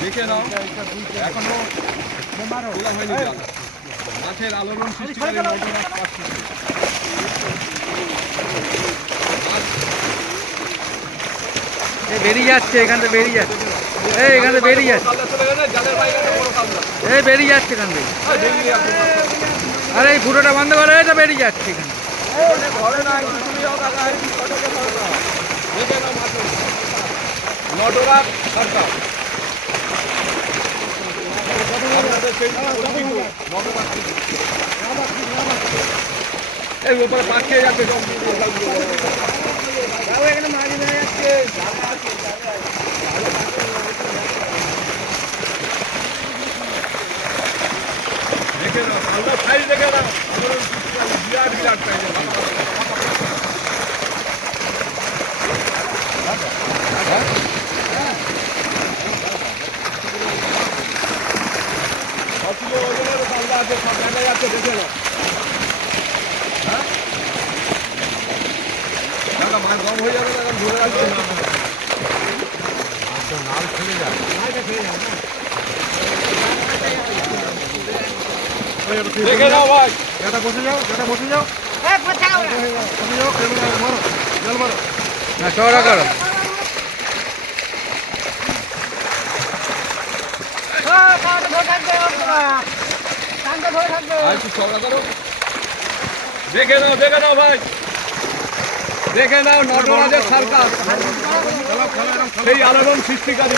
দেখে নাও এখনও মাছের আলোড়ন সৃষ্টি করে বেরিয়ে যাচ্ছে এখান থেকে বেরিয়ে যাচ্ছে। এই এখান থেকে বেরিয়ে যাচ্ছে। এই বেরিয়ে এখান থেকে। আরে এই ফুটোটা বন্ধ করে এটা বেরিয়ে যাচ্ছে এখানে ধরে না একটু চলে যাও কাকা এই ফটোকে ধরে নাও দেখে নাও মাছের নটরাজ সরকার এই উপরে পাক খেয়ে যাচ্ছে সব দেখে নাও। কালদা সাইজ দেখে নাও বিরাট বিরাট সাইজের সবগুলো ওজনের কালদা আছে সব দেখা যাচ্ছে দেখে নাও হ্যাঁ দাদা মাছ কম হয়ে যাবে তখন ধরে রাখবে না দেখে নাও ভাই এটা বসে যাও এটা বসে যাও বসে যাও জল না চওড়া করো আর একটু চওড়া করো দেখে নাও দেখে নাও ভাই। দেখে নাও নটরাজের সার্কাস সেই আলোড়ন সৃষ্টিকারী।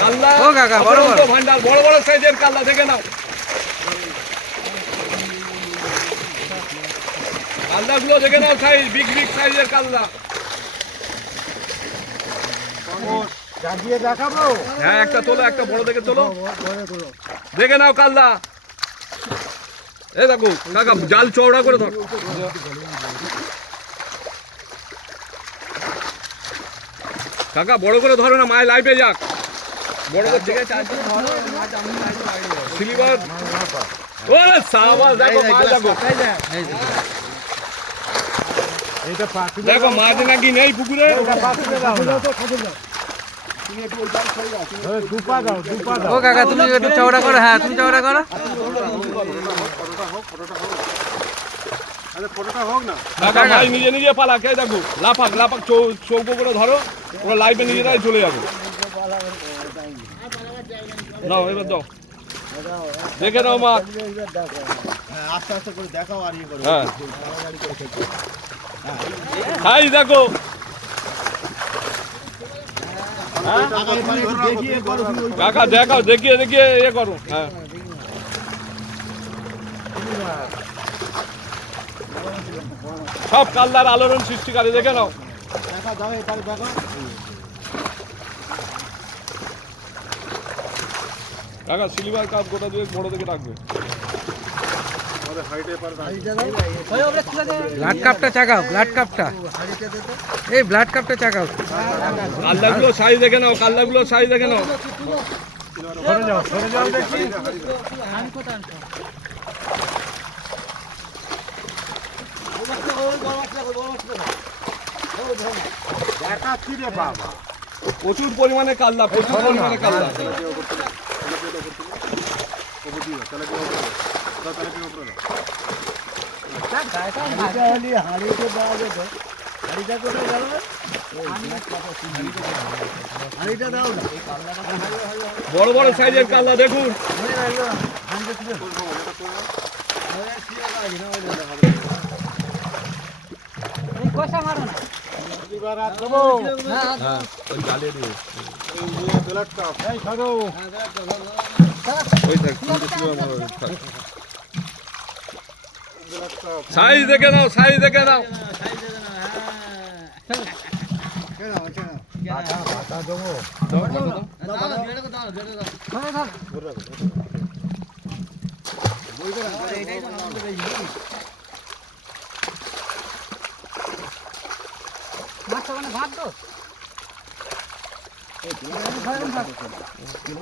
কাল্লা ও কাকা, বড় বড়। অফুরন্ত ভান্ডার বড় বড় সাইজের কাল্লা দেখে নাও। কাল্লাগুলো দেখে নাও সাইজ বিগ বিগ সাইজের কাল্লা। জাগিয়ে দেখাবো হ্যাঁ একটা তোলো একটা বড় দেখে তোলো দেখে নাও কাল্লা এ দেখো কাকা জাল চওড়া করে ধর কাকা বড় করে ধরো না মায়ের লাইফে যাক বড় করে থেকে সিলিভার ওরে সাবাস দেখো মাছ দেখো দেখো মাছ নাকি নেই পুকুরে ও কাকা, তুমি একটু চওড়া করো হ্যাঁ তুমি চওড়া করো। নিজে নিজে পালা কে দেখো। লাফাক লাফাক চৌকো করে ধরো, ওরা লাইফে নিজেরাই চলে যাবে। নাও, এবার দাও। দেখে নাও মাছ আস্তে আস্তে করে দেখাও আর ইয়ে করো হ্যাঁ দেখো আগামী পারে একটু দেখিয়ে করো তুমি ওই কাকা, দেখাও, দেখিয়ে দেখিয়ে ইয়ে করো। হ্যাঁ। সব কালদার আলোড়ন সৃষ্টিকারী, দেখে নাও। কাকা সিলিভার কাপ গোটা দিয়ে বড় দেখে রাখবে। এই সাইজ দেখে নাও সাইজ দেখে নাও। প্রচুর পরিমাণে কাল্লা প্রচুর পরিমাণে কাল্লা হাড়িতে দেওয়া যেত হাড়িটা কোথায় গেল হাড়িটা দাও বড় বড় সাইজের কাল্লা দেখুন হ্যাঁ ওই থাক তিনটে ছিল আমার ওই থাক ব্লাড কাপ সাইজ দেখে নাও সাইজ দেখে নাও। বাটা দেবো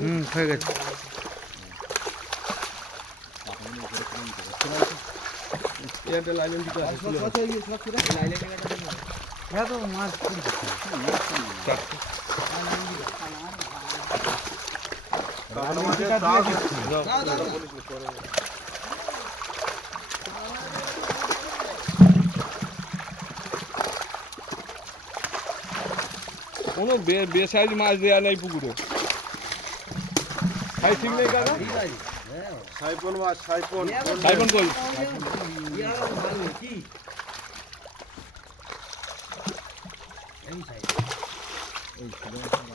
হুম হয়ে গেছে। এয়ারটেল লাইন দিতে আছে হ্যাঁ তো মাছ কোনো বে- বেসাইজ মাছ দেওয়া নেই পুকুরে সাইজ ঠিক নেই কাকা সাইফোন মাছ সাইফন সাইফোন কই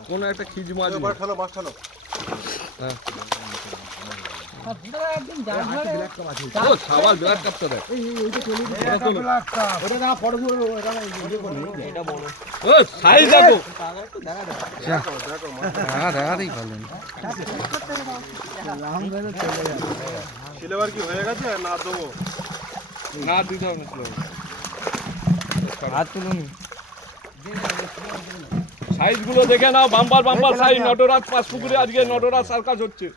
কোন? একটা খিজ মাছ। ঠালো মাছ ঠালো ও সাইজগুলো দেখে নাও বাম্পার বাম্পার সাইজ নটরাজ পাঁচ পুকুরে আজকে নটরাজ সার্কাস হচ্ছে।